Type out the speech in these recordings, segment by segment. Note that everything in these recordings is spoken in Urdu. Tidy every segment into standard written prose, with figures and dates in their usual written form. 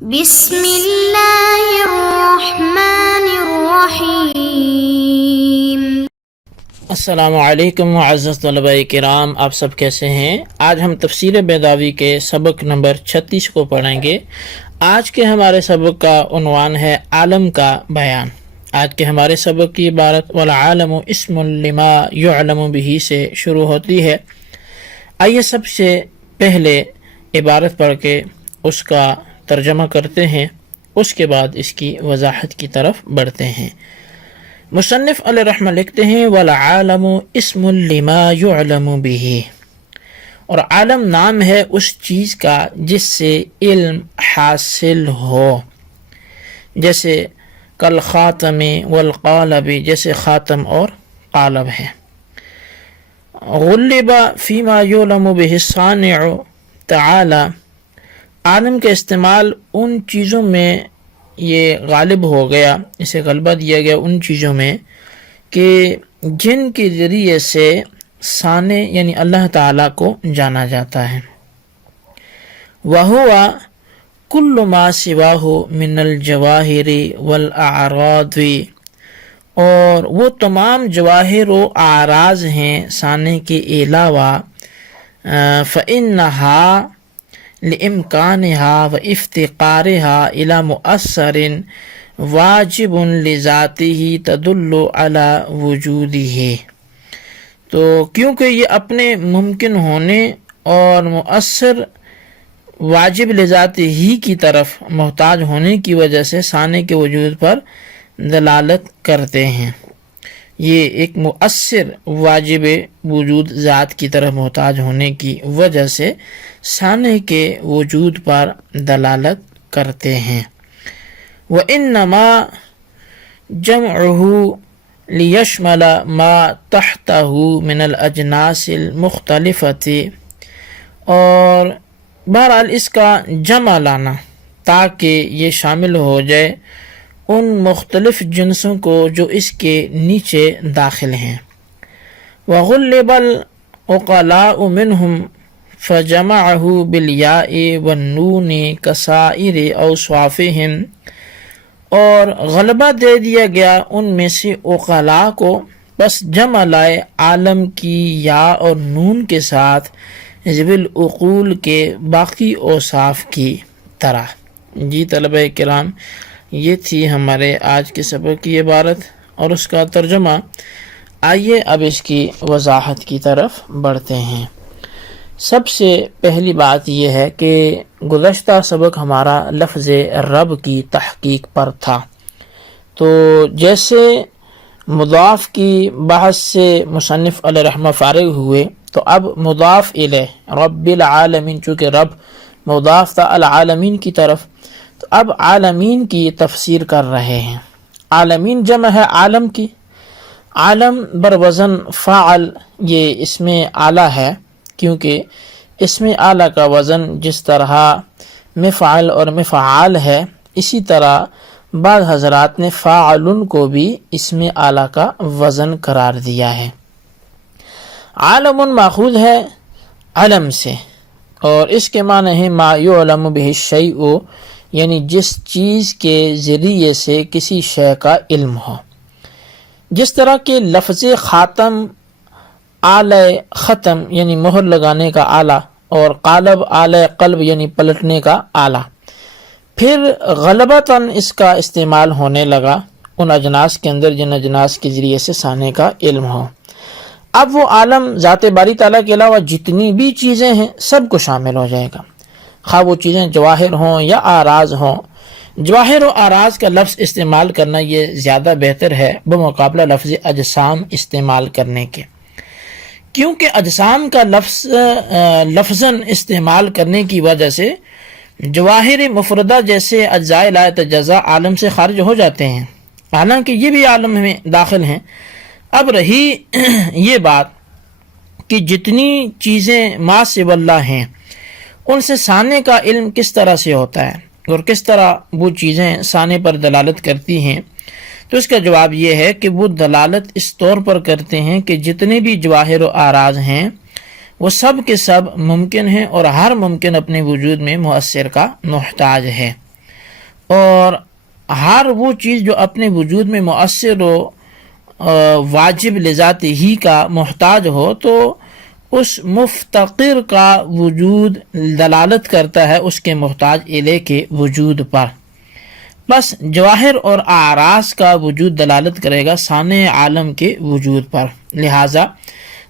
بسم اللہ الرحمن الرحیم۔ السلام علیکم معزز طلباء کرام، آپ سب کیسے ہیں؟ آج ہم تفسیر بیضاوی کے سبق نمبر 36 کو پڑھیں گے۔ آج کے ہمارے سبق کا عنوان ہے عالم کا بیان۔ آج کے ہمارے سبق کی عبارت والعالم اسم لما یعلم به سے شروع ہوتی ہے۔ آئیے سب سے پہلے عبارت پڑھ کے اس کا ترجمہ کرتے ہیں، اس کے بعد اس کی وضاحت کی طرف بڑھتے ہیں۔ مصنف علیہ رحمہ لکھتے ہیں والعالم اسم لما یعلم به، اور عالم نام ہے اس چیز کا جس سے علم حاصل ہو، جیسے کالخاتم والقالب، جیسے خاتم اور قالب ہے۔ غلب فیما یعلم به الصانع تعالی، عالم کا استعمال ان چیزوں میں یہ غالب ہو گیا، اسے غلبہ دیا گیا ان چیزوں میں کہ جن کے ذریعے سے صانع یعنی اللہ تعالیٰ کو جانا جاتا ہے۔ وَهُوَ كُلُّ مَا سِوَاهُ مِنَ الْجَوَاهِرِ وَالْأَعْرَاضِ، اور وہ تمام جواہر و اعراض ہیں صانع کے علاوہ۔ فَإِنَّهَا لِإِمْكَانِهَا وَإِفْتِقَارِهَا إِلَى مُؤَثِّرٍ وَاجِبٌ لِذَاتِهِ تَدُلُّ عَلَى وُجُودِهِ، تو کیونکہ یہ اپنے ممکن ہونے اور مؤثر واجب لذات ہی کی طرف محتاج ہونے کی وجہ سے صانع کے وجود پر دلالت کرتے ہیں۔ یہ ایک مؤثر واجب وجود ذات کی طرف محتاج ہونے کی وجہ سے صانع کے وجود پر دلالت کرتے ہیں۔ وَإِنَّمَا جَمْعُهُ لِيَشْمَلَ مَا تَحْتَهُ مِنَ الْأَجْنَاسِ الْمُخْتَلِفَةِ، اور بہرحال اس کا جمع لانا تاکہ یہ شامل ہو جائے ان مختلف جنسوں کو جو اس کے نیچے داخل ہیں۔ وَغُلِّبَ الْعُقَلَاءُ مِنْهُمْ فَجَمَعَهُ بِالْيَاءِ وَالنُّونِ كَسَائِرِ أَوْصَافِهِمْ، اور غلبہ دے دیا گیا ان میں سے عقلاء کو، بس جمع لائے عالم کی یا اور نون کے ساتھ ذوی العقول کے باقی اوصاف کی طرح۔ جی طلبہ کرام، یہ تھی ہمارے آج کے سبق کی عبارت اور اس کا ترجمہ۔ آئیے اب اس کی وضاحت کی طرف بڑھتے ہیں۔ سب سے پہلی بات یہ ہے کہ گزشتہ سبق ہمارا لفظ رب کی تحقیق پر تھا، تو جیسے مضاف کی بحث سے مصنف علیہ رحمہ فارغ ہوئے، تو اب مضاف الیہ رب العالمین، چونکہ رب مضاف تھا العالمین کی طرف، تو اب عالمین کی تفسیر کر رہے ہیں۔ عالمین جمع ہے عالم کی، عالم بروزن فاعل، یہ اسم اعلیٰ ہے، کیونکہ اسم اعلیٰ کا وزن جس طرح مفعل اور مفعال ہے، اسی طرح بعض حضرات نے فاعلن کو بھی اسم اعلیٰ کا وزن قرار دیا ہے۔ عالم ماخوذ ہے علم سے، اور اس کے معنی ہے ما یعلم به الشیء، یعنی جس چیز کے ذریعے سے کسی شے کا علم ہو۔ جس طرح کہ لفظ خاتم آلہ ختم یعنی مہر لگانے کا آلہ، اور قالب آلہ قلب یعنی پلٹنے کا آلہ، پھر غلبتاً اس کا استعمال ہونے لگا ان اجناس کے اندر جن اجناس کے ذریعے سے صانع کا علم ہو۔ اب وہ عالم ذات باری تعالیٰ کے علاوہ جتنی بھی چیزیں ہیں سب کو شامل ہو جائے گا، خواہ وہ چیزیں جواہر ہوں یا اعراض ہوں۔ جواہر و اعراض کا لفظ استعمال کرنا یہ زیادہ بہتر ہے بمقابلہ لفظ اجسام استعمال کرنے کے، کیونکہ اجسام کا لفظاً استعمال کرنے کی وجہ سے جواہر مفردہ جیسے اجزاء لا یتجزا عالم سے خارج ہو جاتے ہیں، حالانکہ یہ بھی عالم میں داخل ہیں۔ اب رہی یہ بات کہ جتنی چیزیں ما سوی اللہ ہیں ان سے صانع کا علم کس طرح سے ہوتا ہے اور کس طرح وہ چیزیں صانع پر دلالت کرتی ہیں، تو اس کا جواب یہ ہے کہ وہ دلالت اس طور پر کرتے ہیں کہ جتنے بھی جواہر و اعراض ہیں وہ سب کے سب ممکن ہیں، اور ہر ممکن اپنے وجود میں مؤثر کا محتاج ہے۔ اور ہر وہ چیز جو اپنے وجود میں مؤثر و واجب لذات ہی کا محتاج ہو تو اس مفتقر کا وجود دلالت کرتا ہے اس کے محتاج الہ کے وجود پر. بس جواہر اور اعراض کا وجود دلالت کرے گا صانع عالم کے وجود پر. لہٰذا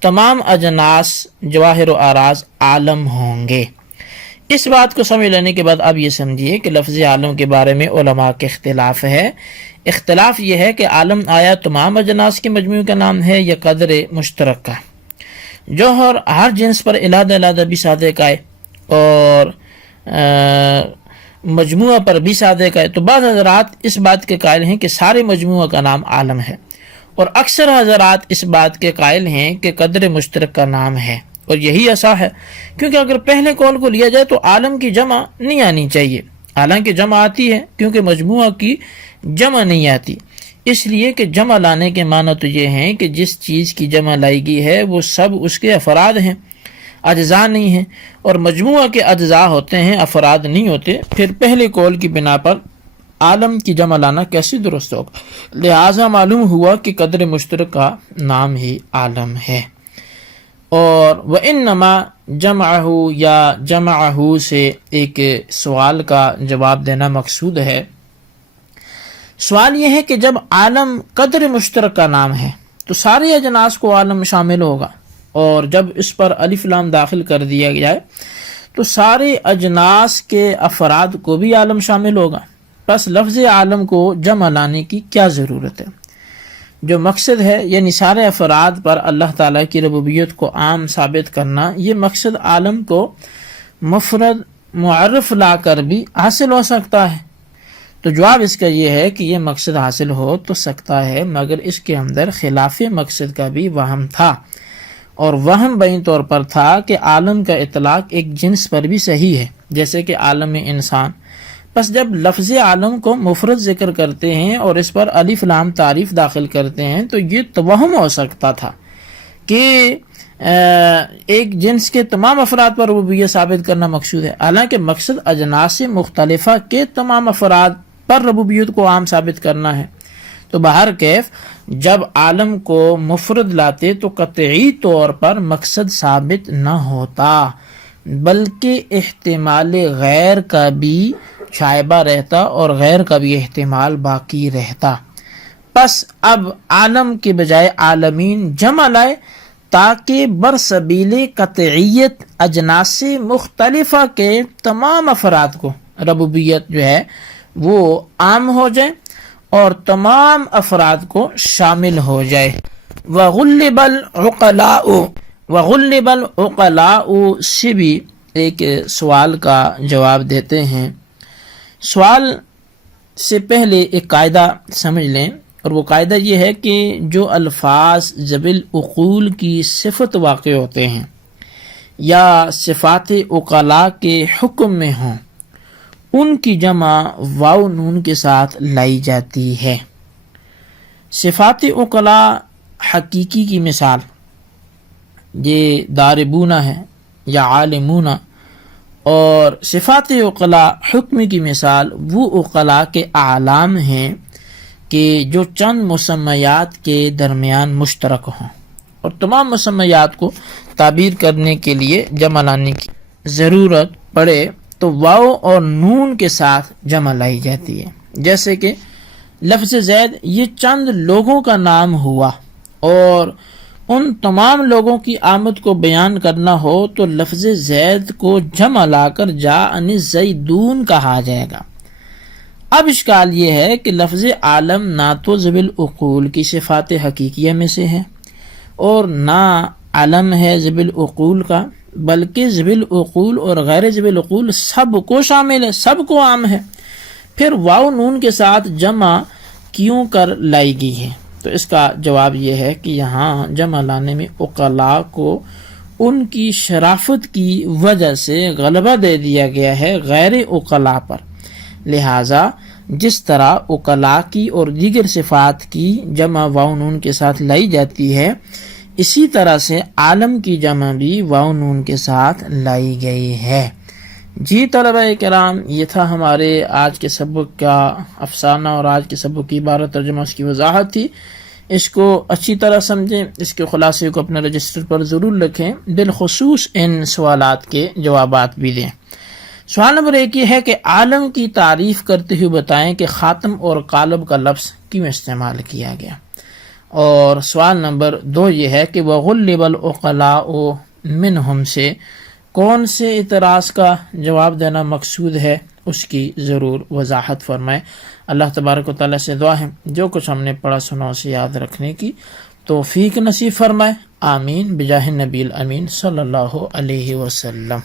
تمام اجناس جواہر و اعراض عالم ہوں گے. اس بات کو سمجھ لینے کے بعد اب یہ سمجھیے کہ لفظ عالم کے بارے میں علماء کے اختلاف ہے. اختلاف یہ ہے کہ عالم آیا تمام اجناس کے مجموعے کا نام ہے یا قدر مشترک کا. جوہر ہر جنس پر علیحدہ علیحدہ بھی صادق آئے اور مجموعہ پر بھی صادق آئے. تو بعض حضرات اس بات کے قائل ہیں کہ سارے مجموعہ کا نام عالم ہے، اور اکثر حضرات اس بات کے قائل ہیں کہ قدر مشترک کا نام ہے. اور یہی ایسا ہے کیونکہ اگر پہلے قول کو لیا جائے تو عالم کی جمع نہیں آنی چاہیے، حالانکہ جمع آتی ہے کیونکہ مجموعہ کی جمع نہیں آتی. اس لیے کہ جمع لانے کے معنی تو یہ ہیں کہ جس چیز کی جمع لائی گئی ہے وہ سب اس کے افراد ہیں، اجزاء نہیں ہیں، اور مجموعہ کے اجزاء ہوتے ہیں، افراد نہیں ہوتے. پھر پہلے قول کی بنا پر عالم کی جمع لانا کیسے درست ہوگا؟ لہٰذا معلوم ہوا کہ قدر مشترک کا نام ہی عالم ہے. اور وَإِنَّمَا جَمْعَهُ یا جَمْعَهُ سے ایک سوال کا جواب دینا مقصود ہے. سوال یہ ہے کہ جب عالم قدر مشترک کا نام ہے تو سارے اجناس کو عالم شامل ہوگا، اور جب اس پر الف لام داخل کر دیا جائے تو سارے اجناس کے افراد کو بھی عالم شامل ہوگا. پس لفظ عالم کو جمع لانے کی کیا ضرورت ہے؟ جو مقصد ہے یعنی سارے افراد پر اللہ تعالیٰ کی ربوبیت کو عام ثابت کرنا، یہ مقصد عالم کو مفرد معرف لا کر بھی حاصل ہو سکتا ہے. تو جواب اس کا یہ ہے کہ یہ مقصد حاصل ہو تو سکتا ہے، مگر اس کے اندر خلاف مقصد کا بھی وہم تھا، اور وہم بین طور پر تھا کہ عالم کا اطلاق ایک جنس پر بھی صحیح ہے، جیسے کہ عالم انسان. پس جب لفظ عالم کو مفرد ذکر کرتے ہیں اور اس پر الف لام تعریف داخل کرتے ہیں تو یہ توہم ہو سکتا تھا کہ ایک جنس کے تمام افراد پر ربوبیت ثابت کرنا مقصود ہے، حالانکہ مقصد اجناس مختلفہ کے تمام افراد پر ربوبیت کو عام ثابت کرنا ہے. تو بہر کیف جب عالم کو مفرد لاتے تو قطعی طور پر مقصد ثابت نہ ہوتا، بلکہ احتمال غیر کا بھی شائبہ رہتا اور غیر کا بھی احتمال باقی رہتا. پس اب عالم کے بجائے عالمین جمع لائے تاکہ برسبیل قطعیت اجناس مختلفہ کے تمام افراد کو ربوبیت جو ہے وہ عام ہو جائے اور تمام افراد کو شامل ہو جائے. وغلب العقلاء سے بھی ایک سوال کا جواب دیتے ہیں. سوال سے پہلے ایک قاعدہ سمجھ لیں، اور وہ قاعدہ یہ ہے کہ جو الفاظ ذوی العقول کی صفت واقع ہوتے ہیں یا صفات عقلاء کے حکم میں ہوں ان کی جمع واو نون کے ساتھ لائی جاتی ہے. صفات عقلاء حقیقی کی مثال یہ داربون ہے یا عالمون، اور صفات عقلاء حکم کی مثال وہ عقلاء کے اعلام ہیں کہ جو چند مسمیات کے درمیان مشترک ہوں، اور تمام مسمیات کو تعبیر کرنے کے لیے جمع لانے کی ضرورت پڑے تو واو اور نون کے ساتھ جمع لائی جاتی ہے. جیسے کہ لفظ زید یہ چند لوگوں کا نام ہوا، اور ان تمام لوگوں کی آمد کو بیان کرنا ہو تو لفظ زید کو جمع لا کر جاءنی زیدون کہا جائے گا. اب اشکال یہ ہے کہ لفظ عالم نہ تو ذوی العقول کی صفات حقیقیہ میں سے ہے اور نہ علم ہے ذوی العقول کا، بلکہ ذوی العقول اور غیر ذوی العقول سب کو شامل ہے، سب کو عام ہے. پھر واو نون کے ساتھ جمع کیوں کر لائی گئی ہے؟ تو اس کا جواب یہ ہے کہ یہاں جمع لانے میں عقلاء کو ان کی شرافت کی وجہ سے غلبہ دے دیا گیا ہے غیر عقلاء پر. لہٰذا جس طرح عقلاء کی اور دیگر صفات کی جمع واو نون کے ساتھ لائی جاتی ہے، اسی طرح سے عالم کی جمع بھی واو نون کے ساتھ لائی گئی ہے. جی طلبہ کرام، یہ تھا ہمارے آج کے سبق کا افسانہ اور آج کے سبق کی عبارت ترجمہ اس کی وضاحت تھی. اس کو اچھی طرح سمجھیں، اس کے خلاصے کو اپنے رجسٹر پر ضرور رکھیں، بالخصوص ان سوالات کے جوابات بھی دیں. سوال نمبر 1 یہ ہے کہ عالم کی تعریف کرتے ہوئے بتائیں کہ خاتم اور قالب کا لفظ کیوں استعمال کیا گیا. اور سوال نمبر 2 یہ ہے کہ وَغُلِّبَ الْعُقَلَاءُ مِنْهُمْ سے کون سے اعتراض کا جواب دینا مقصود ہے، اس کی ضرور وضاحت فرمائیں. اللہ تبارک و تعالیٰ سے دعا ہے جو کچھ ہم نے پڑھا سنا اسے یاد رکھنے کی توفیق نصیب فرمائے. آمین بجاہ نبی الامین صلی اللہ علیہ وسلم.